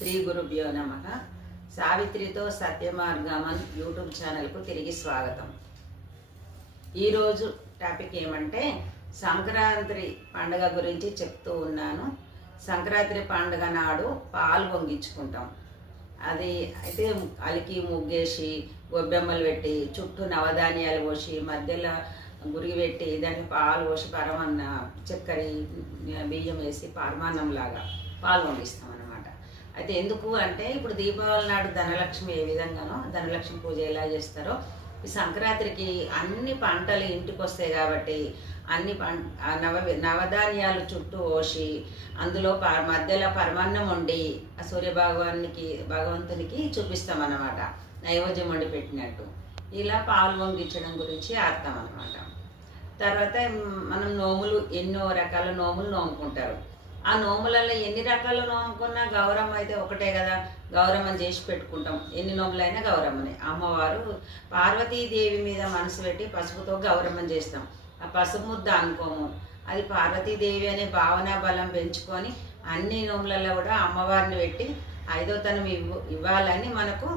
శ్రీ గురుభ్యో నమః. సావిత్రితో సత్యమార్గమన్ యూట్యూబ్ ఛానల్కు తిరిగి స్వాగతం. ఈరోజు టాపిక్ ఏమంటే సంక్రాంతి పండుగ గురించి చెప్తూ ఉన్నాను. సంక్రాంతి పండుగ నాడు పాలు పొంగించుకుంటాం. అది అయితే అలికి ముగ్గేసి గొబ్బెమ్మలు పెట్టి చుట్టూ నవధాన్యాలు పోసి మధ్యలో గురిగి పెట్టి దానికి పాలు పోసి పరమాన్న చక్కెర బియ్యం వేసి పరమాన్నం లాగా పాలు పొంగిస్తాం అన్నమాట. అయితే ఎందుకు అంటే ఇప్పుడు దీపావళి నాడు ధనలక్ష్మి ఏ విధంగానో ధనలక్ష్మి పూజ ఎలా చేస్తారో ఈ సంక్రాంతికి అన్ని పంటలు ఇంటికి వస్తాయి కాబట్టి అన్ని నవధాన్యాలు చుట్టూ పోసి అందులో మధ్యలో పరమాన్నం వండి ఆ భగవంతునికి చూపిస్తాం అన్నమాట. నైవేద్యం వండి పెట్టినట్టు ఇలా పాలు పొంగించడం గురించి అర్థం అన్నమాట. తర్వాత మనం నోములు ఎన్నో రకాల నోములు నోముకుంటారు. ఆ నోములలో ఎన్ని రకాలు నోముకున్నా గౌరమ్మ అయితే ఒకటే కదా, గౌరమ్మని చేసి పెట్టుకుంటాం. ఎన్ని నోములైనా గౌరమ్మని. అమ్మవారు పార్వతీదేవి మీద మనసు పెట్టి పసుపుతో గౌరమ్మని చేస్తాం. ఆ పసుపు ముద్ద అనుకోము, అది పార్వతీదేవి అనే భావన బలం పెంచుకొని అన్ని నోములలో కూడా అమ్మవారిని పెట్టి ఐదో తనం ఇవ్వాలని మనకు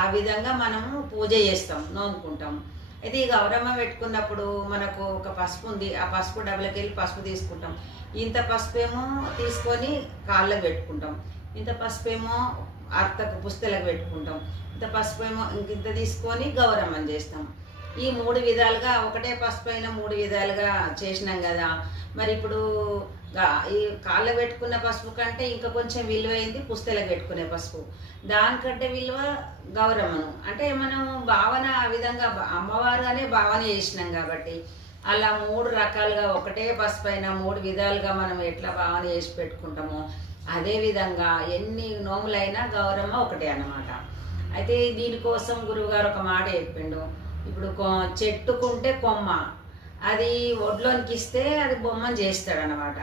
ఆ విధంగా మనము పూజ చేస్తాం, నోముకుంటాం. అయితే ఈ గౌరమ్మ పెట్టుకున్నప్పుడు మనకు ఒక పసుపు ఉంది, ఆ పసుపు డబ్బులకి వెళ్ళి పసుపు తీసుకుంటాం. ఇంత పసుపు ఏమో తీసుకొని కాళ్ళకు పెట్టుకుంటాం, ఇంత పసుపు ఏమో అత్తకు పుస్తలకు పెట్టుకుంటాం, ఇంత పసుపు ఏమో ఇంత తీసుకొని గౌరమ్మని చేస్తాం. ఈ మూడు విధాలుగా ఒకటే పసుపు అయినా మూడు విధాలుగా చేసినాం కదా. మరి ఇప్పుడు ఈ కాళ్ళ పెట్టుకున్న పసుపు కంటే ఇంకా కొంచెం విలువైంది పుస్తలకు పెట్టుకునే పసుపు. దానికంటే విలువ గౌరమ్మను. అంటే మనం భావన ఆ విధంగా అమ్మవారు అనే భావన చేసినాం కాబట్టి అలా మూడు రకాలుగా ఒకటే పసుపు అయినా మూడు విధాలుగా మనం ఎట్లా భావన చేసి పెట్టుకుంటామో అదేవిధంగా ఎన్ని నోములైనా గౌరమ్మ ఒకటే అన్నమాట. అయితే దీనికోసం గురువుగారు ఒక మాట చెప్పిండు. ఇప్పుడు చెట్టుకుంటే కొమ్మ, అది ఒడ్లోనికి ఇస్తే అది బొమ్మను చేస్తాడనమాట.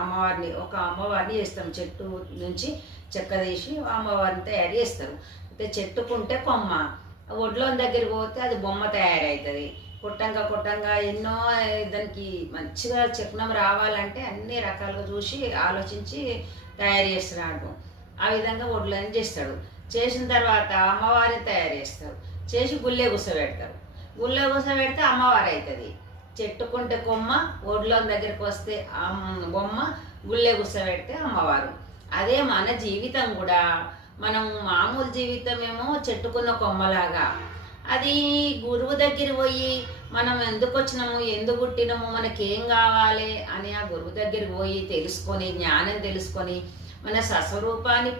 అమ్మవారిని ఒక అమ్మవారిని చేస్తాం, చెట్టు నుంచి చెక్క తీసి అమ్మవారిని తయారు చేస్తారు. అయితే చెట్టుకుంటే కొమ్మ, ఒడ్లోని దగ్గరికి పోతే అది బొమ్మ తయారవుతుంది. కొట్టంగా ఎన్నో దానికి మంచిగా చక్నం రావాలంటే అన్ని రకాలుగా చూసి ఆలోచించి తయారు చేస్తున్నాడు. ఆ విధంగా ఒడ్లని చేస్తాడు. చేసిన తర్వాత అమ్మవారిని తయారు చేస్తారు, చేసి గుళ్ళే కూసబెడతారు. గుళ్ళే కూసబెడితే అమ్మవారు అవుతుంది. చెట్టుకుంటే కొమ్మ, ఒడ్లోని దగ్గరికి వస్తే బొమ్మ, గుళ్ళే కూసబెడితే అమ్మవారు. అదే మన జీవితం కూడా, మనం మామూలు జీవితం ఏమో చెట్టుకున్న కొమ్మలాగా, అది గురువు దగ్గర పోయి మనం ఎందుకు వచ్చినాము, ఎందుకు పుట్టినాము, మనకేం కావాలి అని ఆ గురువు దగ్గరికి పోయి తెలుసుకొని జ్ఞానం తెలుసుకొని మన స్వస్వరూపాన్ని